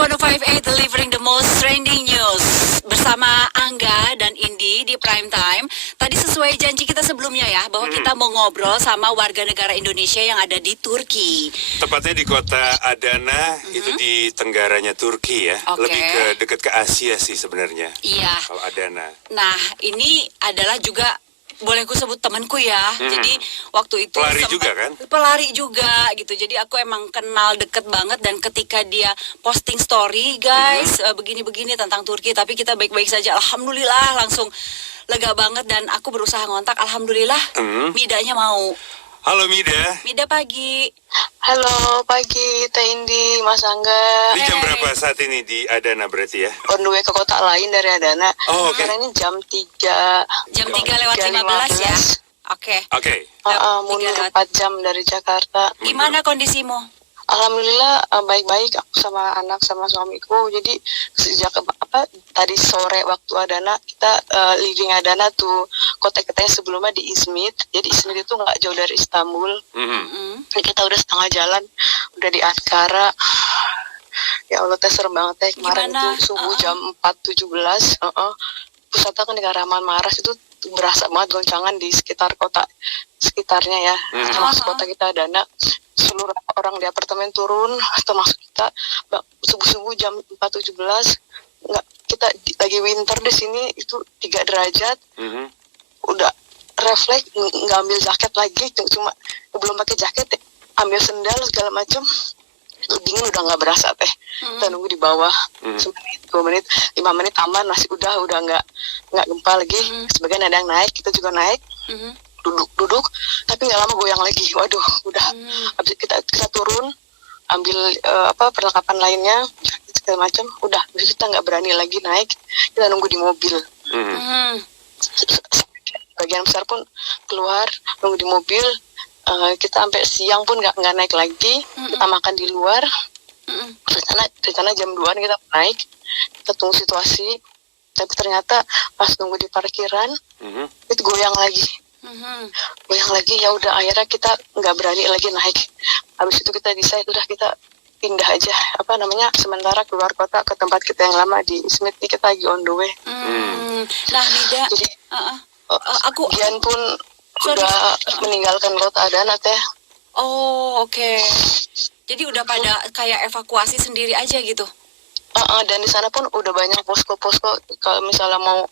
105.8 delivering the most trending news bersama Angga dan Indi di Prime Time. Tadi sesuai janji kita sebelumnya ya, bahwa kita mau ngobrol sama warga negara Indonesia yang ada di Turki. Tepatnya di kota Adana, itu di tenggaranya Turki ya. Lebih ke dekat ke Asia sih sebenarnya. Iya. Kalau Adana. Nah, ini adalah juga boleh aku sebut temanku ya. Jadi waktu itu pelari juga kan? Pelari juga gitu. Jadi aku emang kenal deket banget, dan ketika dia posting story guys begini-begini tentang Turki, tapi kita baik-baik saja, alhamdulillah, langsung lega banget. Dan aku berusaha ngontak, alhamdulillah Midanya mau. Halo Mida. Mida pagi. Halo pagi Teh Indi, Mas Angga. Ini jam berapa saat ini di Adana berarti ya? On the way ke kota lain dari Adana. Oh, oke. Karena ini jam 3. Jam 3 lewat 15 ya? Oke. Oke. Mundur 4 jam dari Jakarta. Gimana kondisimu? Alhamdulillah baik-baik, aku sama anak sama suamiku. Jadi sejak tadi sore waktu Adana, kita living Adana tuh, kota-kotanya sebelumnya di Izmit. Jadi Izmit itu nggak jauh dari Istanbul. Jadi kita udah setengah jalan, udah di Ankara. Ya Allah, teh serem banget teh. Kemarin Gimana? itu subuh jam 4.17. Pusatnya kan di Kahramanmaraş, itu berasa banget goncangan di sekitar kota sekitarnya ya, termasuk kota kita Adana. Seluruh orang di apartemen turun, termasuk kita. Subuh-subuh jam 4.17, nggak, kita lagi winter di sini, itu 3 derajat. Udah refleks nggak ambil jaket lagi, cuma belum pakai jaket, ambil sendal segala macam. Dingin udah nggak berasa teh. Kita nunggu di bawah semenit, 2 menit, 5 menit aman, masih udah nggak gempa lagi. Sebagian ada yang naik, kita juga naik. Duduk, tapi nggak lama goyang lagi. Waduh, udah. Habis kita turun, ambil perlengkapan lainnya, segala macam. Udah, habis kita nggak berani lagi naik. Kita nunggu di mobil. Bagian besar pun keluar, nunggu di mobil. Kita sampai siang pun nggak naik lagi. Kita makan di luar. Rencana jam 2 kita naik. Kita tunggu situasi. Tapi ternyata pas nunggu di parkiran, itu goyang lagi. Goyang lagi, ya udah akhirnya kita nggak berani lagi naik. Habis itu kita decide udah kita pindah aja, sementara keluar kota ke tempat kita yang lama di Izmit. Kita lagi on the way. Nah Mida, Jadi aku Gian pun udah meninggalkan kota Adana teh. Oh oke. Jadi udah pada kayak evakuasi sendiri aja gitu. Dan di sana pun udah banyak posko-posko, kalau misalnya mau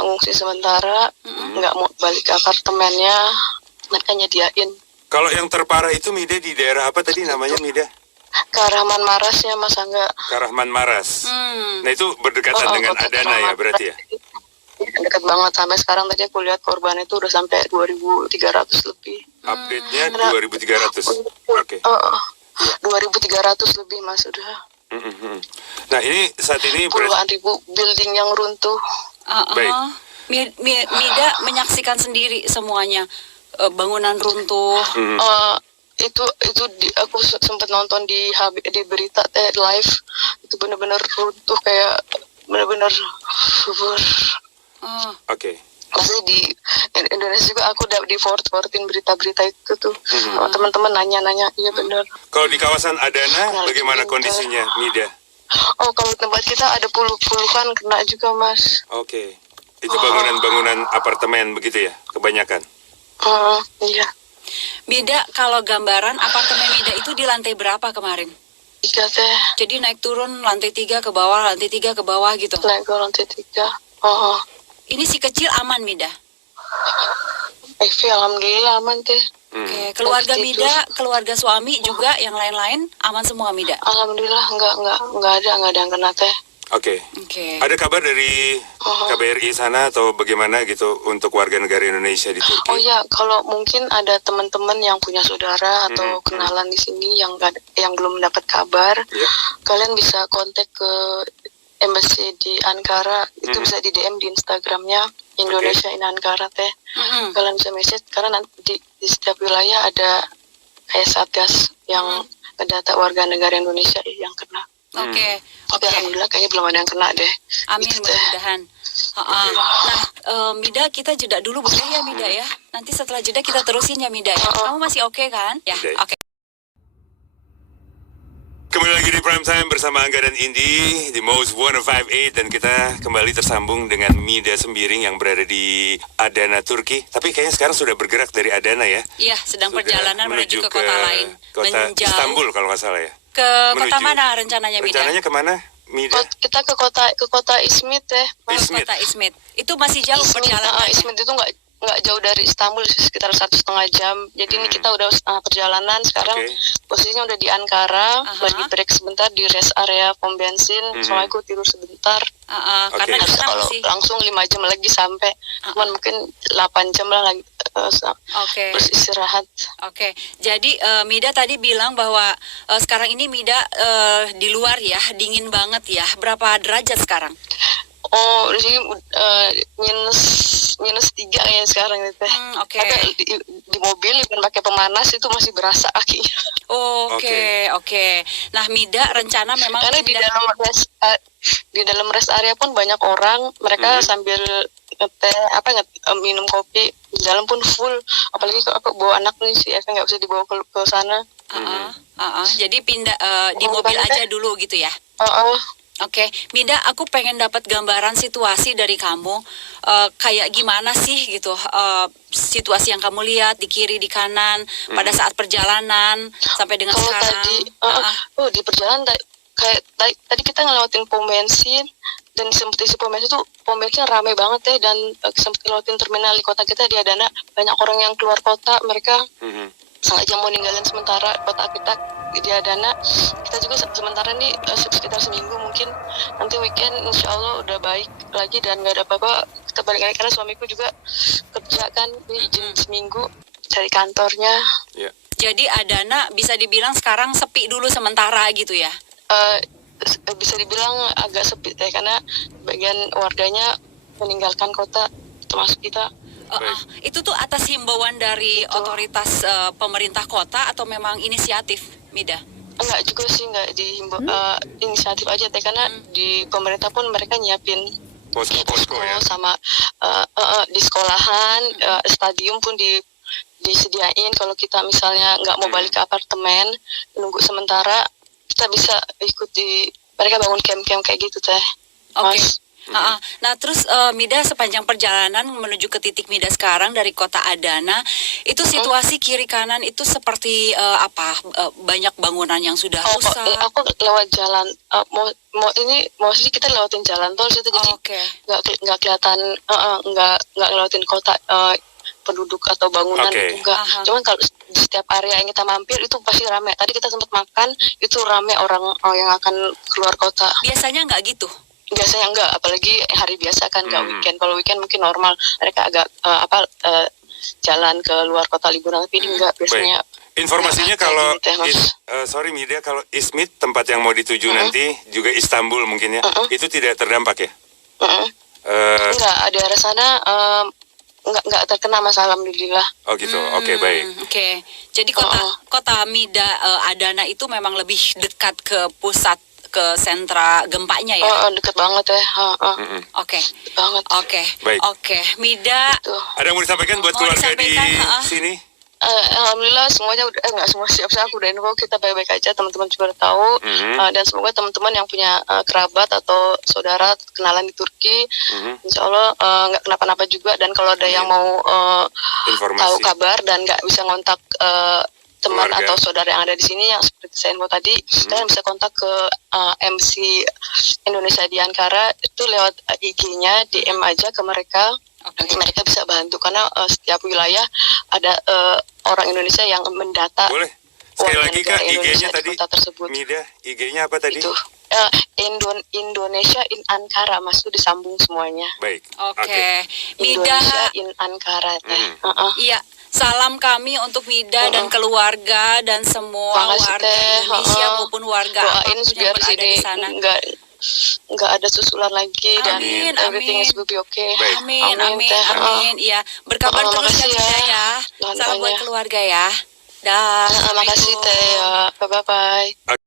ngungsi sementara, nggak mau balik ke apartemennya, mereka nyediain. Kalau yang terparah itu Mida di daerah apa tadi namanya Mida? Kahramanmarasnya Mas Angga. Kahramanmaraş. Nah itu berdekatan dengan kota Adana ya berarti ya? Dekat banget, sampai sekarang tadi aku lihat korban itu udah sampai 2.300 lebih. Update-nya 2.300. Oke. 2.300 lebih Mas, udah. Nah ini saat ini Puluhan ribu building yang runtuh. Baik. Mida menyaksikan sendiri semuanya, bangunan runtuh. Itu aku sempat nonton di berita live. Itu benar-benar runtuh, kayak benar-benar Oke. Masih di Indonesia juga aku udah di forwardin berita-berita itu tuh. Sama teman-teman nanya-nanya, iya benar. Kalau di kawasan Adana bagaimana kondisinya Mida? Oh, kalau tempat kita ada puluhan kena juga Mas. Oke. Itu bangunan-bangunan apartemen begitu ya kebanyakan? Iya. Mida, kalau gambaran apartemen Mida itu di lantai berapa kemarin? 3 teh. Jadi naik turun lantai 3 ke bawah, lantai 3 ke bawah gitu. Naik ke lantai 3. Ini si kecil aman Mida? Alhamdulillah aman teh. Oke, keluarga Mida, keluarga suami juga, yang lain-lain aman semua Mida? Alhamdulillah nggak ada yang kena teh. Oke. Ada kabar dari KBRI sana atau bagaimana gitu untuk warga negara Indonesia di Turki? Oh ya, kalau mungkin ada teman-teman yang punya saudara atau kenalan di sini yang belum dapat kabar, kalian bisa kontak ke embassy di Ankara. Itu bisa di DM di Instagramnya Indonesia in Ankara teh. Kalian bisa message, karena nanti di setiap wilayah ada kayak satgas yang ngedata warga negara Indonesia yang kena. Oke. Alhamdulillah kayaknya belum ada yang kena deh. Amin, mudah-mudahan. Nah, Mida, kita jeda dulu boleh ya Mida ya? Nanti setelah jeda kita terusin ya Mida ya. Kamu masih oke kan? Ya, oke. Kembali lagi di Prime Time bersama Angga dan Indi di Most 1058 dan kita kembali tersambung dengan Mida Sembiring yang berada di Adana, Turki. Tapi kayaknya sekarang sudah bergerak dari Adana ya. Iya, sedang Sudah perjalanan menuju ke kota lain. Kota Menjauh. Istanbul kalau nggak salah ya. Ke kota Menuju. mana rencananya, Mida? Rencananya kemana, Mida? Kita ke kota Izmit ya. Mas. Izmit. Kota Izmit. Itu masih jauh perjalanannya. Izmit itu nggak jauh dari Istanbul, sekitar 1,5 jam. Jadi ini kita udah setengah perjalanan. Sekarang Oke. posisinya udah di Ankara, Aha. lagi break sebentar di rest area pom bensin. Soalnya aku tidur sebentar. Karena Oke. di sana Kalau masih. langsung 5 jam lagi sampai, cuman mungkin 8 jam lah lagi Oke. terus istirahat. Oke, jadi Mida tadi bilang bahwa sekarang ini Mida di luar ya, dingin banget ya. Berapa derajat sekarang? Oh, di sini minus 3 kayaknya sekarang itu. Oke. Tapi di mobil dan pakai pemanas itu masih berasa kakinya. Oke. Nah, Mida rencana memang Karena di dalam rest area pun banyak orang, mereka sambil minum kopi di dalam pun full. Apalagi kalau aku bawa anak nih sih, nggak bisa dibawa ke sana. Jadi pindah di Oh, mobil banget aja dulu gitu ya. Oke, Mida, aku pengen dapat gambaran situasi dari kamu, kayak gimana sih gitu, situasi yang kamu lihat di kiri, di kanan, pada saat perjalanan sampai dengan Kalau sekarang. tadi, di perjalanan kayak tadi kita ngelewatin pom bensin, dan sempat isi pom bensin itu pom bensin rame banget ya, dan sempat ngelewatin terminal di kota kita di Adana, banyak orang yang keluar kota, mereka sengaja mau ninggalin sementara kota kita di Adana. Kita juga sementara nih sekitar seminggu, mungkin nanti weekend insya Allah udah baik lagi dan nggak ada apa-apa, kita balik lagi karena suamiku juga kerja kan, dia izin seminggu dari kantornya. Ya. Jadi Adana bisa dibilang sekarang sepi dulu sementara gitu ya. Bisa dibilang agak sepi ya, karena bagian warganya meninggalkan kota termasuk kita. Itu tuh atas himbauan dari otoritas pemerintah kota atau memang inisiatif, Mida? Enggak juga sih, enggak inisiatif aja teh, karena di pemerintah pun mereka nyiapin Posko ya. sama di sekolahan, stadium pun disediain. Kalau kita misalnya nggak mau balik ke apartemen, nunggu sementara, kita bisa ikut mereka bangun camp-camp kayak gitu teh. Oke. Mas. Nah, terus Mida sepanjang perjalanan menuju ke titik Mida sekarang dari kota Adana, itu situasi kiri kanan itu seperti apa? Banyak bangunan yang sudah rusak. Aku lewat jalan, mostly kita lewatin jalan tol situ, jadi Oke. nggak kelihatan, nggak ngelewatin kota, penduduk atau bangunan Oke. itu enggak. Cuman kalau di setiap area yang kita mampir itu pasti rame. Tadi kita sempat makan, itu rame orang yang akan keluar kota. Biasanya nggak gitu. Biasanya enggak, apalagi hari biasa kan, enggak weekend. Kalau weekend mungkin normal, mereka agak jalan ke luar kota liburan, tapi ini enggak biasanya. Informasinya kayak kalau gini teh, Mas. sorry Mida, kalau Izmit tempat yang mau dituju nanti juga Istanbul mungkin ya, itu tidak terdampak ya? Enggak, di arah sana enggak terkena masalah, alhamdulillah. Oh gitu, oke baik. Oke. Jadi kota Mida Adana itu memang lebih dekat ke pusat, ke sentra gempanya ya. Deket banget ya. Oke. Deket banget. Oke. Baik. Oke, Mida. Tuh. Ada yang mau disampaikan buat Mau keluarga di disampaikan, sini? Alhamdulillah semuanya udah nggak semua siap, aku udah info, kita baik-baik aja, teman-teman juga udah tahu. Dan semoga teman-teman yang punya kerabat atau saudara kenalan di Turki, insya Allah nggak kenapa-napa juga. Dan kalau ada yang mau Informasi. tahu kabar dan nggak bisa ngontak teman Keluarga. atau saudara yang ada di sini, yang seperti saya info tadi, kalian bisa kontak ke MC Indonesia di Ankara, itu lewat IG-nya, DM aja ke mereka. Nanti mereka bisa bantu, karena setiap wilayah ada orang Indonesia yang mendata. Boleh. Sekali warga lagi negara Kak, IG-nya Indonesia di tadi. kota tersebut. Mida, IG-nya apa tadi? Itu Indonesia in Ankara, Mas, itu disambung semuanya. Baik. Oke. Mida. Indonesia in Ankara teh. Iya, salam kami untuk Mida dan keluarga dan semua Makasih, warga Teh. Indonesia maupun warga Doain apapun yang biar berada sini di sana. nggak ada susulan lagi. Amin, dan everything amin. is will be okay. Baik. Amin. Teh. Iya, berkabar terus ya Makasih Mida ya. ya. Jangan Salam buat tanya. keluarga ya. Dah. Makasih Assalamualaikum. Teh. Bye bye.